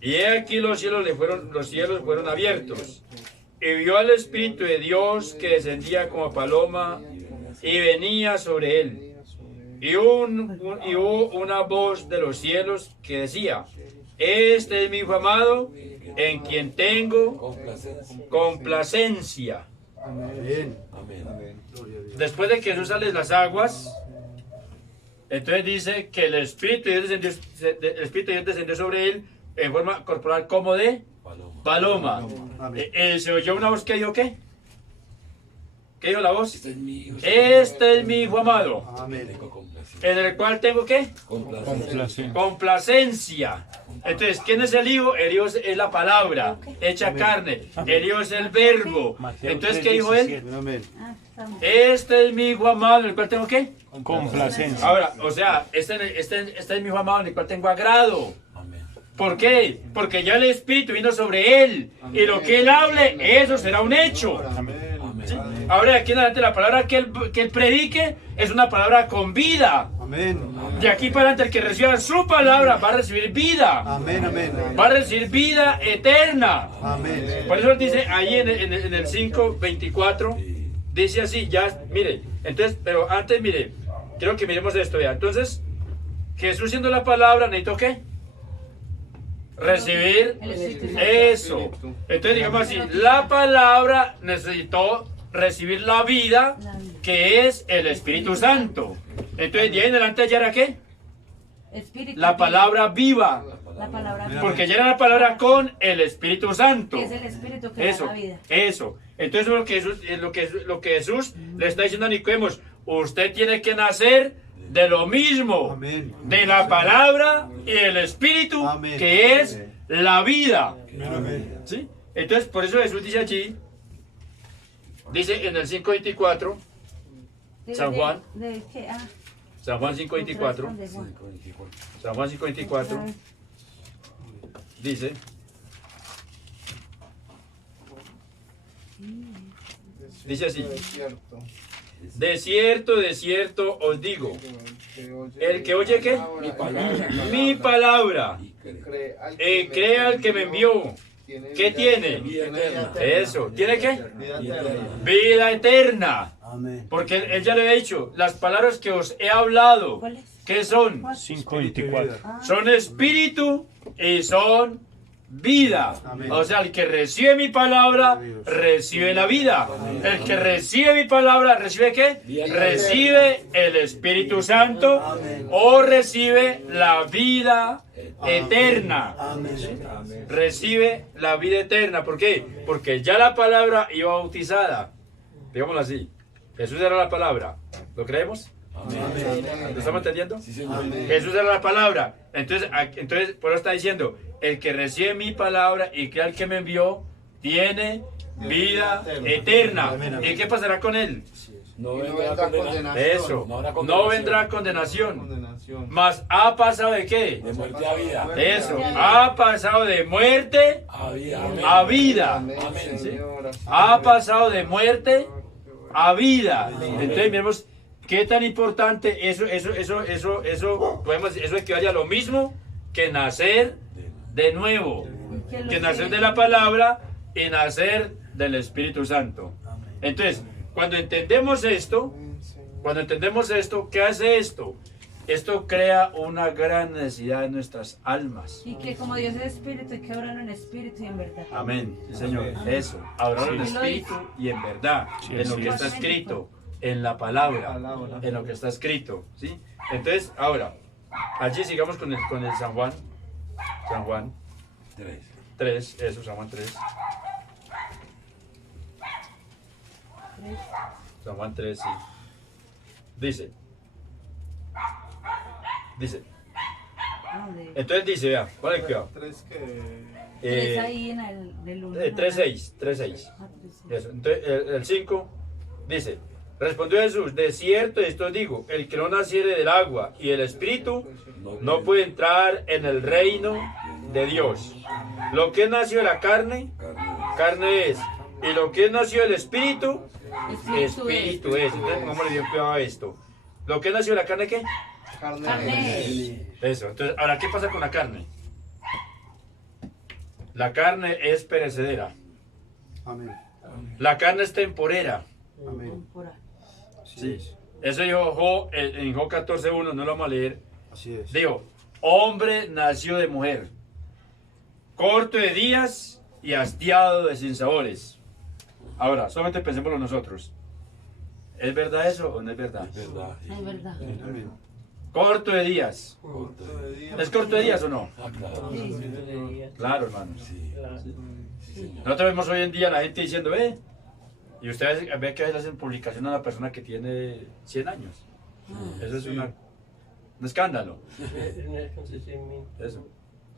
Y he aquí los cielos fueron abiertos. Y vio al Espíritu de Dios que descendía como paloma y venía sobre él. Y hubo una voz de los cielos que decía, este es mi Hijo amado, en quien tengo Complacencia. complacencia. Amén. Amén. Gloria a Dios. Después de que Jesús sale de las aguas, entonces dice que el Espíritu de Dios descendió sobre él en forma corporal como de paloma. Amén. Se oyó una voz que dijo, ¿qué? ¿Qué dijo la voz? Este es mi hijo. Este es mi Hijo amado, Amén. Tengo complacencia. en el cual tengo, ¿qué? Complacencia. Complacencia. Entonces, ¿quién es el Hijo? El Hijo es la palabra hecha carne. El Hijo es el verbo. Entonces, ¿qué dijo él? Amén, amén. Ah, estamos. Este es mi Hijo amado, en el cual tengo, ¿qué? Complacencia. Ahora, o sea, este es mi Hijo amado, en el cual tengo agrado. Amén. ¿Por qué? Porque ya el Espíritu vino sobre él. Y lo que él hable, eso será un hecho. Amén. Ahora, de aquí en adelante, la palabra que él predique es una palabra con vida. Amén. De aquí para adelante, el que reciba su palabra va a recibir vida. Amén, amén. Va a recibir vida eterna. Amén. Por eso él dice ahí en el 5:24, dice así, ya, mire, entonces, pero antes, mire, quiero que miremos esto ya. Entonces, Jesús siendo la palabra, ¿necesitó qué? Recibir El Espíritu Santo. eso. Entonces, digamos así, la palabra necesitó recibir la vida, que es el Espíritu Santo. Entonces, de ahí en adelante, ¿ya era qué? Espíritu La vivo. palabra viva. La palabra vida. Porque llena la palabra con el Espíritu Santo. Que es el espíritu que Eso, da la vida. eso. Entonces lo que Jesús le está diciendo a Nicodemos, usted tiene que nacer de lo mismo, Amén. de la palabra y el Espíritu, Amén. que es la vida. Amén. ¿Sí? Entonces, por eso Jesús dice allí, dice en el 5:24, San Juan. ¿De qué? Ah, San Juan 5:24, de Juan. San Juan 5:24, dice, dice así, de cierto os digo, el que oye ¿qué? Mi palabra, cree al que me envió, ¿qué tiene? Eso, ¿tiene qué? Vida eterna. Amén. Porque él ya le había dicho, las palabras que os he hablado, ¿Cuál es? ¿qué son? 5:24. Son espíritu y son vida. Amén. O sea, el que recibe mi palabra, recibe la vida. El que recibe mi palabra, ¿recibe qué? Recibe el Espíritu Santo o recibe la vida eterna. Amén. Recibe la vida eterna. ¿Por qué? Porque ya la palabra iba bautizada. Digámoslo así. Jesús era la palabra. ¿Lo creemos? ¿Lo estamos entendiendo? Amén. Jesús era la palabra. Entonces, por eso está diciendo, el que recibe mi palabra y cree al que me envió, tiene vida eterna. ¿Y qué pasará con él? No vendrá condenación. Eso. No habrá No condenación. vendrá condenación. Mas ha pasado de qué? De muerte a vida. Eso. Ha pasado de muerte A vida. Amén. a vida. Amén. ¿Sí? Ha pasado de muerte a vida. Entonces, miremos qué tan importante eso equivale a lo mismo que nacer de nuevo, que nacer de la palabra y nacer del Espíritu Santo. Entonces, cuando entendemos esto, ¿qué hace esto? Esto crea una gran necesidad en nuestras almas. Y que como Dios es espíritu, hay que orarlo en espíritu y en verdad. Amén, sí, Señor. Eso, adorar en Sí. espíritu y en verdad, Sí, en lo sí. que está escrito, en la palabra, en lo que está escrito, ¿sí? Entonces, ahora, allí sigamos con el San Juan. San Juan 3, eso, San Juan 3. San Juan 3, sí. Dice. Ah, de- Entonces dice, vea, ¿cuál es el cuidado? Tres ahí en el del uno. 3:6, 3:6. Ah, 3:6. Eso. Entonces, el 5 dice, respondió Jesús, de cierto esto digo, el que no naciere del agua y del espíritu no puede entrar en el reino de Dios. Lo que nació de la carne, carne es. Y lo que nació del espíritu, espíritu es. Entonces pongámosle bien cuidado a esto. Lo que nació de la carne, ¿qué? Carne. Eso. Entonces, ahora, ¿qué pasa con la carne? La carne es perecedera. Amén. La carne es temporera. Amén. Temporal. Sí. Eso dijo Job, en Job 14:1, no lo vamos a leer. Así es. Dijo, hombre nació de mujer, corto de días y hastiado de sinsabores. Ahora, solamente pensémoslo nosotros. ¿Es verdad eso o no es verdad? Es verdad. Es verdad. Amén. Corto de días. ¿Es corto de días o no? Ah, claro. Claro, hermanos. Sí. Nosotros vemos hoy en día a la gente diciendo, y ustedes ven que a veces hacen publicación a una persona que tiene 100 años. Eso es un escándalo. Eso.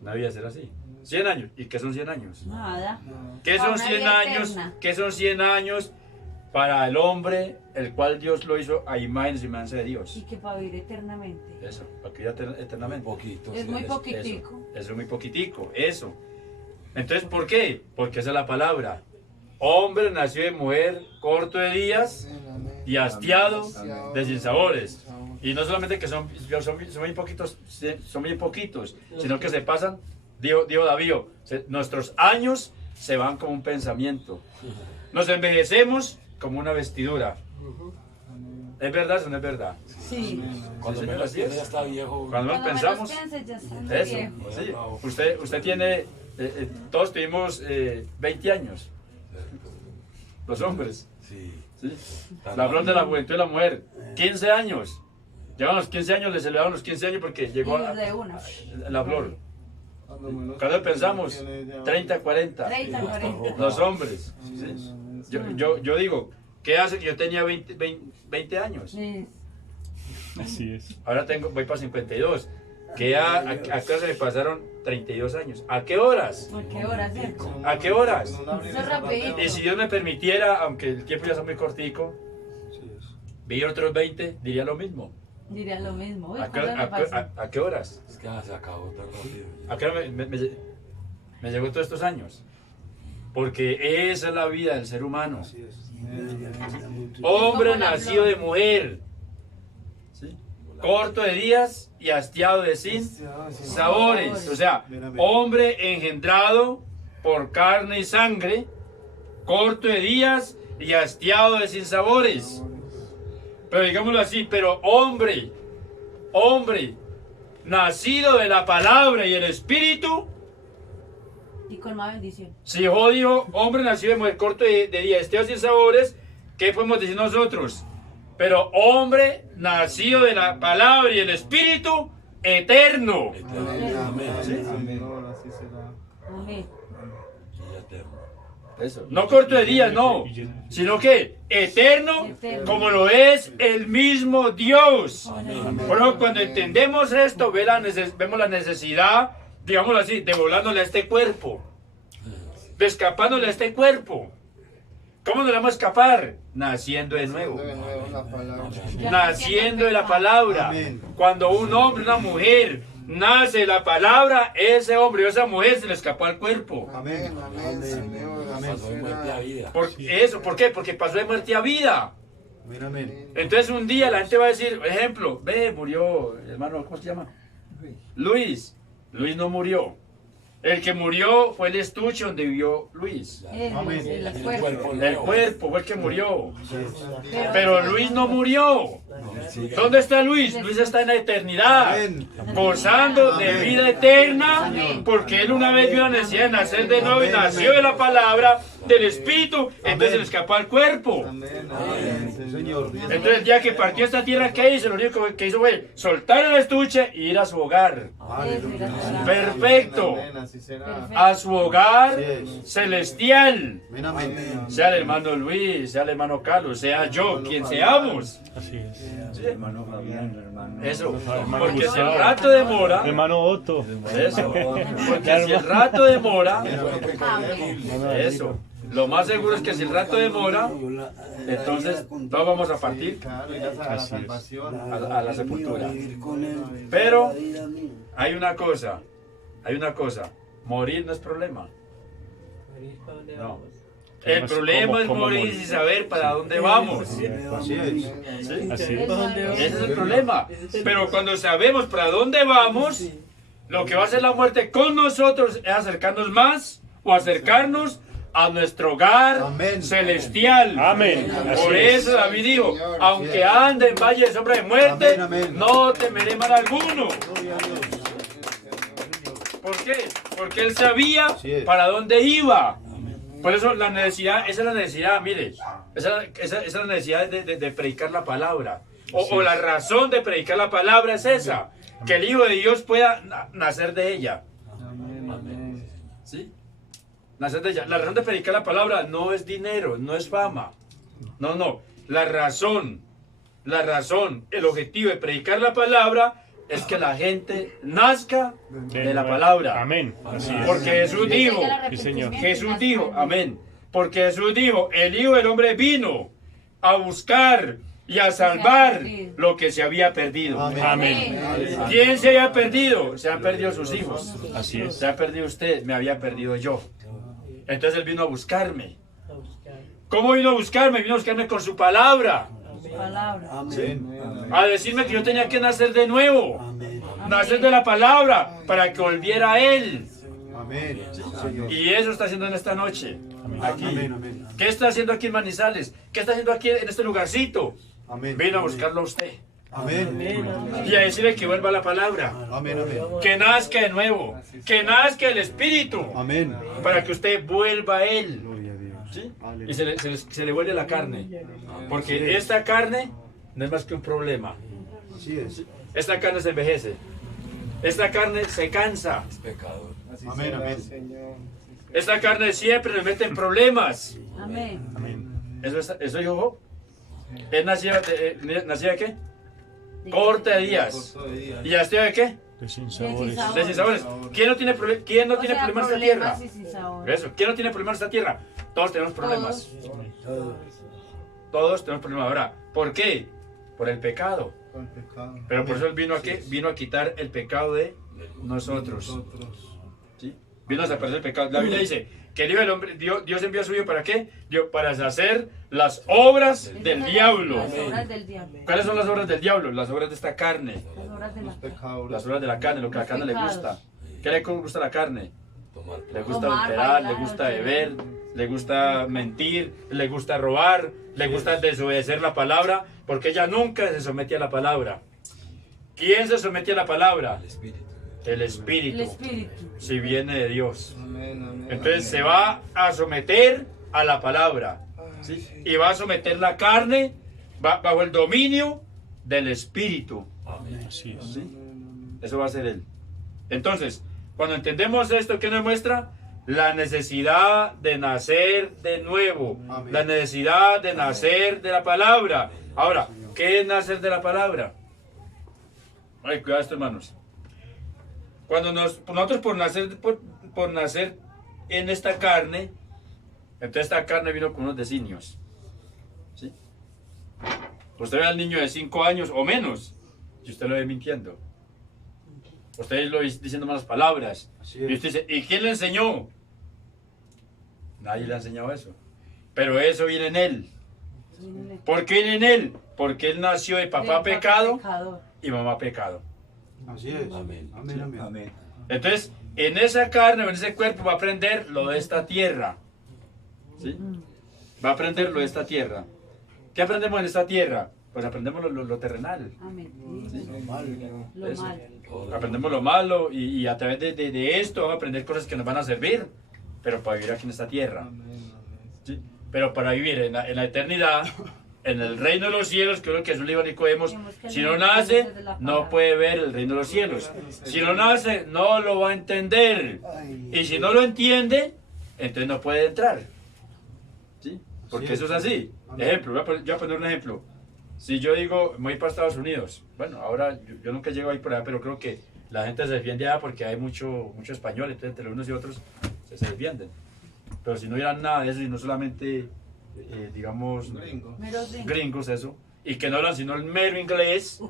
No debía ser así. 100 años. ¿Y qué son 100 años? Nada. ¿Qué son Una 100 vida años? eterna. ¿Qué son 100 años para el hombre, el cual Dios lo hizo a imagen y semejanza de Dios? Y que para vivir eternamente. Eso, para que viva eternamente. Poquito. Es sí, muy es- poquitico. Eso es muy poquitico, eso. Entonces, ¿por qué? Porque esa es la palabra. Hombre nació de mujer, corto de días y hastiado de sinsabores. Y no solamente que son muy poquitos, sino que se pasan, dijo David, nuestros años se van como un pensamiento. Nos envejecemos como una vestidura. ¿Es verdad o no es verdad? Sí. Cuando Sí, menos así es. piensa ya está viejo. Cuando nos Cuando pensamos, menos pienses, ya estás eso, viejo. sí. Usted tiene, todos tuvimos 20 años, los hombres, Sí. ¿sí? La flor de la juventud de la mujer, 15 años. Llevan los 15 años, le celebraron los 15 años porque llegó Y de una. la flor. Cuando pensamos 30, 40, 30, 40. los hombres. ¿sí? Yo digo, ¿qué hace que yo tenía 20 años? Sí. Así es. Ahora voy para 52. ¿A qué hora se me pasaron 32 años? ¿A qué horas? ¿A qué hora, cierto? ¿A qué horas? Eso es rapidito. Y si Dios me permitiera, aunque el tiempo ya está muy cortico, vi otros 20, diría lo mismo. Diría lo mismo. Uy, ¿A qué, ¿cuándo me pasó? a qué horas? Es que se acabó tan rápido. ¿A qué hora me llegó todos estos años? Porque esa es la vida del ser humano. Hombre nacido de mujer, ¿sí? Corto de días y hastiado de sin sabores. O sea, hombre engendrado por carne y sangre, corto de días y hastiado de sin sabores. Pero digámoslo así, pero hombre, nacido de la palabra y el espíritu. Y con más bendición. Si Jehová dijo, hombre nacido de mujer, corto de día, hastiado sin sabores, ¿qué podemos decir nosotros? Pero hombre nacido de la palabra y el espíritu eterno. Amén. Eso. No corto de días, no, sino que eterno, como lo es el mismo Dios. Pero cuando entendemos esto, vemos la necesidad, digámoslo así, de volándole a este cuerpo, de escapándole a este cuerpo. ¿Cómo nos vamos a escapar? Naciendo de nuevo. Naciendo de la palabra. Cuando un hombre, una mujer, nace de la palabra, ese hombre o esa mujer se le escapó al cuerpo. Amén. Pasó de muerte a vida. ¿Por qué? Porque pasó de muerte a vida. Amén. Entonces un día la gente va a decir, ejemplo, murió, hermano, ¿cómo se llama? Luis. Luis no murió. El que murió fue el estuche donde vivió Luis. El cuerpo. El cuerpo fue el que murió. Pero Luis no murió. ¿Dónde está Luis? Luis está en la eternidad, gozando de vida eterna, porque él una vez vio la necesidad de nacer de nuevo y nació de la palabra, del Espíritu, entonces se le escapó al cuerpo. Entonces el día que partió esta tierra, ¿qué hizo? Lo único que hizo fue soltar el estuche e ir a su hogar. Perfecto. A su hogar celestial. Sea el hermano Luis, sea el hermano Carlos, sea yo, quien seamos. Así es. ¿Sí? Eso, porque si el rato demora, Hermano Otto. eso, porque si el rato demora, eso, lo más seguro es que si el rato demora, entonces todos vamos a partir a la sepultura. Pero hay una cosa, morir no es problema. No. El problema es morir sin saber para dónde vamos. ¿Sí? Así es. Ese es el problema. Pero cuando sabemos para dónde vamos, lo que va a hacer la muerte con nosotros es acercarnos más o acercarnos a nuestro hogar celestial. Amén. Por eso David dijo, aunque ande en valle de sombra de muerte, no temeré mal alguno. ¿Por qué? Porque él sabía para dónde iba. Por eso la necesidad, esa es la necesidad, mire, esa es la necesidad de predicar la palabra. O la razón de predicar la palabra es esa, que el Hijo de Dios pueda nacer de ella. ¿Sí? Nacer de ella. La razón de predicar la palabra no es dinero, no es fama. No. La razón, el objetivo de predicar la palabra es que la gente nazca de la palabra. Amén. Así es. Porque Jesús dijo, Sí, Señor. amén. Porque Jesús dijo, el Hijo del Hombre vino a buscar y a salvar lo que se había perdido. Amén. ¿Quién se había perdido? Se han perdido sus hijos. Así es. Se ha perdido usted, me había perdido yo. Entonces Él vino a buscarme. ¿Cómo vino a buscarme? Vino a buscarme con su palabra. A decirme que yo tenía que nacer de nuevo. Nacer de la palabra para que volviera a Él. Y eso está haciendo en esta noche. Aquí. ¿Qué está haciendo aquí en Manizales? ¿Qué está haciendo aquí en este lugarcito? Vino a buscarlo a usted. Y a decirle que vuelva a la palabra. Que nazca de nuevo. Que nazca el Espíritu. Para que usted vuelva a Él. ¿Sí? Y se le vuelve la carne. Porque esta carne no es más que un problema. Esta carne se envejece. Esta carne se cansa. Es pecador. Amén, amén. Esta carne siempre nos mete en problemas. Amén. Amén. Eso dijo Job. Él nacía de qué? Corte de días. ¿Y hastio de qué? De sinsabores. sabores. De sinsabores. ¿Quién no tiene, quién no tiene problemas en esta tierra? Problemas y sin sabor. Eso. ¿Quién no tiene problemas en esta tierra? Todos tenemos problemas. Todos tenemos problemas. Ahora, ¿por qué? Por el pecado. Pero por eso Él vino a qué? Vino a quitar el pecado de nosotros. ¿Sí? Vino a desaparecer el pecado. La Biblia dice que el hombre, Dios envió a su Hijo ¿para qué? Para deshacer las obras del diablo. Las obras del diablo. ¿Cuáles son las obras del diablo? Las obras de esta carne. Las obras de la Las obras de la carne, lo que a la carne le gusta. ¿Qué le gusta a la carne? Tomar Le gusta Tomar, adulterar, bailar, le gusta beber. beber, le gusta mentir, le gusta robar, le gusta desobedecer la palabra, porque ella nunca se somete a la palabra. ¿Quién se somete a la palabra? el espíritu. El El Espíritu, espíritu. si viene de Dios. Entonces se va a someter a la palabra, ¿sí? Y va a someter la carne bajo el dominio del Espíritu. Así es. ¿Sí? Eso va a ser Él. Entonces, cuando entendemos esto, ¿qué nos muestra? La necesidad de nacer de nuevo. Amén. La necesidad de nacer de la palabra. Ahora, ¿qué es nacer de la palabra? Ay, cuidado esto, hermanos. Cuando nosotros por nacer en esta carne, entonces esta carne vino con unos designios. ¿Sí? Usted ve al niño de 5 años o menos, y usted lo ve mintiendo. Usted lo ve diciendo malas palabras. Así Y es. usted dice, ¿y quién le enseñó? Nadie le ha enseñado eso. Pero eso viene en él. ¿Por qué viene en él? Porque él nació de papá pecado Pecador. y mamá pecado. Así es. Amén. Amén, amén. Entonces, en esa carne o en ese cuerpo va a aprender lo de esta tierra. ¿Sí? Va a aprender lo de esta tierra. ¿Qué aprendemos en esta tierra? Pues aprendemos lo terrenal. Amén. Lo malo. Lo Eso. malo. Aprendemos lo malo y a través de esto vamos a aprender cosas que nos van a servir, pero para vivir aquí en esta tierra. ¿Sí? Pero para vivir en la eternidad, en el reino de los cielos, que es lo que Jesús le dijo a Nicodemo, si no nace, no puede ver el reino de los cielos. Si no nace, no lo va a entender. Y si no lo entiende, entonces no puede entrar. ¿Sí? Porque eso es así. Ejemplo, yo voy a poner un ejemplo. Si yo digo, me voy para Estados Unidos, bueno, ahora yo nunca llego ahí por allá, pero creo que la gente se defiende allá porque hay mucho español, entonces entre unos y otros se defienden. Pero si no hubiera nada de eso y no solamente, digamos, gringos, eso, y que no hablan sino el mero inglés,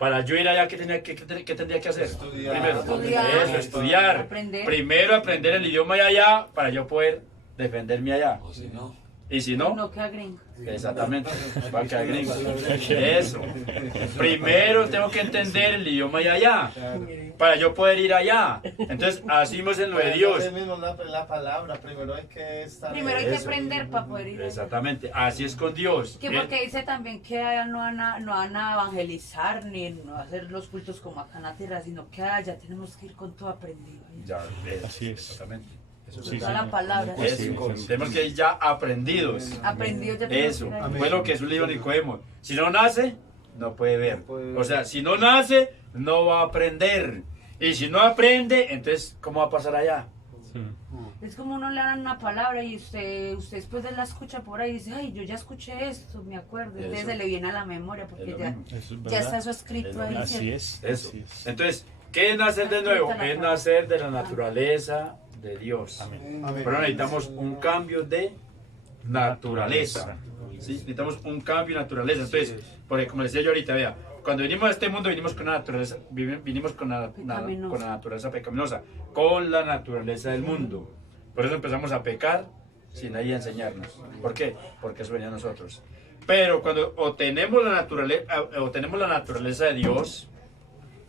para yo ir allá, ¿qué tendría que hacer? Estudiar. Primero, Estudiar. eso, estudiar. Aprender. Primero aprender el idioma de allá para yo poder defenderme allá. O si no, Y si no, No queda gringo. exactamente, va a quedar gringo. Eso. Primero tengo que entender el idioma de allá para yo poder ir allá. Entonces, así mismo es en lo de Dios. Es mismo la palabra, primero hay que estar. Primero hay que Eso. aprender para poder ir allá. Exactamente, así es con Dios. Que porque dice también que allá no van a evangelizar ni no a hacer los cultos como acá en la tierra, sino que allá tenemos que ir con todo aprendido. Ya, Así es. Exactamente. Eso, Sí, Toda la palabra. Eso. Tenemos que ir ya aprendidos. Aprendido ya tenemos Eso. que ir allá. Fue lo que Jesús le dijo a Nicodemo. Si no nace, no puede ver. O sea, si no nace, no va a aprender. Y si no aprende, entonces, ¿cómo va a pasar allá? Sí. Es como uno le dan una palabra y usted después de la escucha por ahí dice, ay, yo ya escuché esto, me acuerdo. Entonces Eso. se le viene a la memoria porque Es lo ya, mismo. Eso es ya verdad. está eso escrito ahí. Así ¿cierto? es. Eso. Así es. Entonces, ¿qué es nacer de nuevo? Es nacer de la naturaleza de Dios. Amén. Pero necesitamos un cambio de naturaleza. ¿Sí? Necesitamos un cambio de naturaleza. Entonces, porque como decía yo ahorita, vea, cuando venimos a este mundo vinimos con la naturaleza, vinimos con la naturaleza pecaminosa, con la naturaleza del mundo. Por eso empezamos a pecar sin nadie enseñarnos. ¿Por qué? Porque eso venía a nosotros. Pero cuando obtenemos la naturaleza de Dios,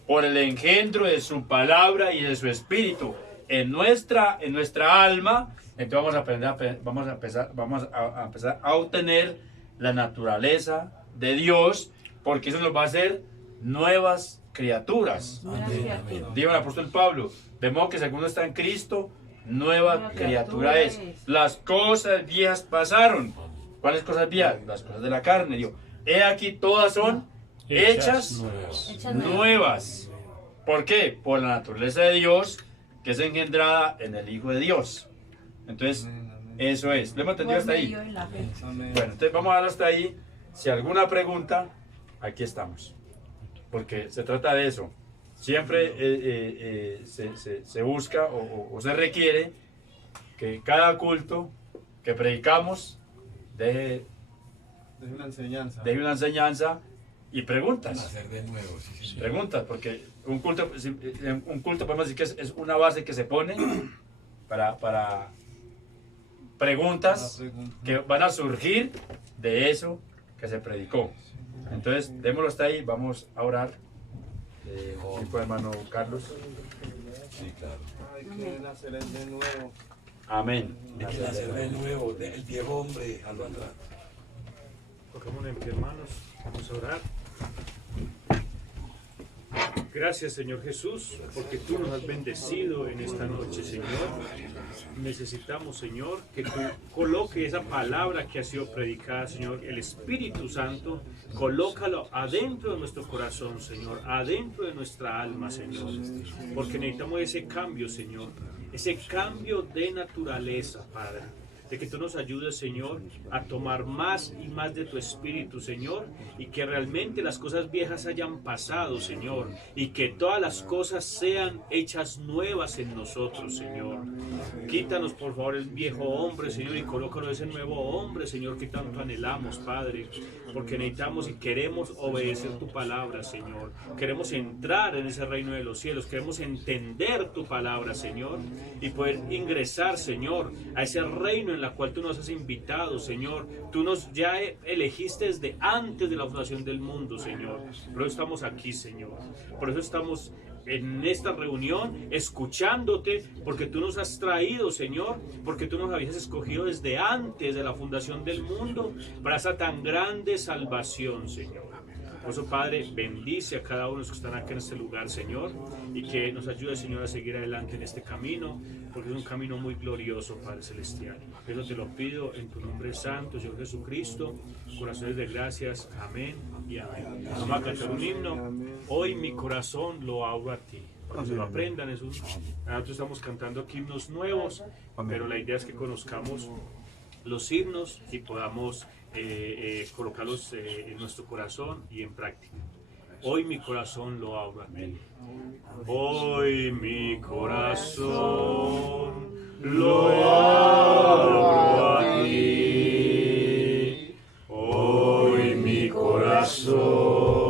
por el engendro de su palabra y de su espíritu en nuestra alma, entonces vamos a empezar a obtener la naturaleza de Dios, porque eso nos va a hacer nuevas criaturas. Dijo el apóstol Pablo, de modo que según está en Cristo, nueva criatura es. Las cosas viejas pasaron. ¿Cuáles cosas viejas? Las cosas de la carne. Digo, he aquí todas son hechas nuevas. Hechas nuevas. ¿Por qué? Por la naturaleza de Dios que es engendrada en el Hijo de Dios. Entonces, eso es. ¿Lo hemos entendido hasta ahí? Por medio de la fe. Amén. Bueno, entonces vamos a dar hasta ahí. Si alguna pregunta, aquí estamos. Porque se trata de eso. Siempre se busca o se requiere que cada culto que predicamos deje una enseñanza. una enseñanza y preguntas. Nacer de nuevo, sí, sí. Preguntas, porque un culto podemos decir que es una base que se pone para preguntas que van a surgir de eso que se predicó. Entonces, démoslo hasta ahí, vamos a orar. Tipo hermano Carlos. Sí, claro. Hay que nacer de nuevo. Amén. Hay que nacer de nuevo, el viejo hombre, hazlo atrás. Pongámonos en pie, hermanos, vamos a orar. Gracias, Señor Jesús, porque tú nos has bendecido en esta noche, Señor. Necesitamos, Señor, que tú coloques esa palabra que ha sido predicada, Señor, el Espíritu Santo, colócalo adentro de nuestro corazón, Señor, adentro de nuestra alma, Señor, porque necesitamos ese cambio, Señor, ese cambio de naturaleza, Padre. De que tú nos ayudes, Señor, a tomar más y más de tu Espíritu, Señor, y que realmente las cosas viejas hayan pasado, Señor, y que todas las cosas sean hechas nuevas en nosotros, Señor. Quítanos, por favor, el viejo hombre, Señor, y colócalo ese nuevo hombre, Señor, que tanto anhelamos, Padre, porque necesitamos y queremos obedecer tu palabra, Señor. Queremos entrar en ese reino de los cielos, queremos entender tu palabra, Señor, y poder ingresar, Señor, a ese reino en la cual tú nos has invitado, Señor. Tú nos ya elegiste desde antes de la fundación del mundo, Señor. Por eso estamos aquí, Señor. Por eso estamos en esta reunión escuchándote, porque tú nos has traído, Señor, porque tú nos habías escogido desde antes de la fundación del mundo para esa tan grande salvación, Señor. Por eso, Padre, bendice a cada uno de los que están aquí en este lugar, Señor, y que nos ayude, Señor, a seguir adelante en este camino, porque es un camino muy glorioso, Padre Celestial. Eso te lo pido en tu nombre santo, Señor Jesucristo. Corazones de gracias. Amén y amén. Vamos a cantar un himno. Hoy mi corazón lo abro a ti. Para que se lo aprendan. Nosotros estamos cantando aquí himnos nuevos, pero la idea es que conozcamos los himnos y podamos colocarlos en nuestro corazón y en práctica. Hoy mi corazón lo abro a ti. Hoy mi corazón lo abro a ti. Hoy mi corazón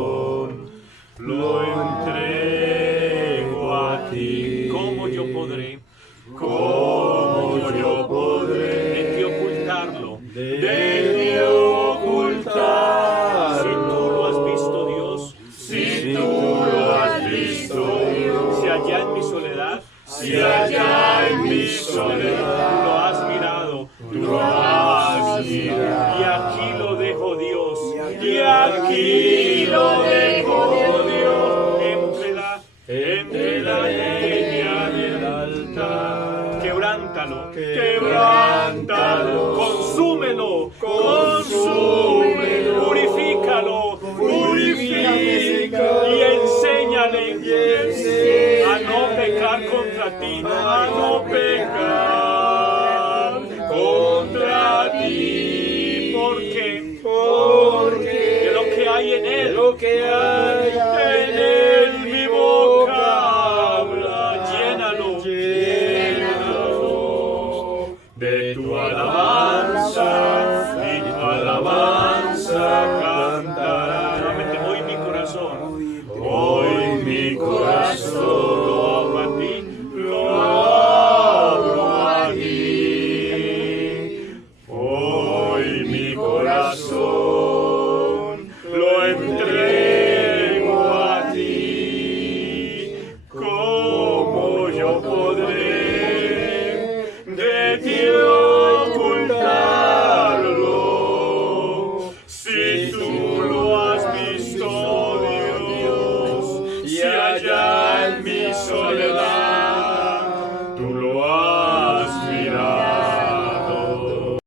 lo entrego a ti. ¿Cómo yo podré? ¿Cómo yo podré? De ti ocultarlo. De ti ocultar. Si tú lo has visto, Dios. Si tú lo has visto, Dios. Si allá en mi soledad. Si allá en mi soledad. Tú lo has mirado. Tú lo has mirado. Y aquí lo dejo, Dios. Y aquí lo dejo, Dios. Entre la leña del altar. Quebrántalo, quebrántalo, consúmelo, consúmelo, purifícalo, purifica y enséñale a no pecar contra ti, a no pecar contra ti, porque de lo que hay en él, mi boca habla, llénalo de tu alabanza y tu alabanza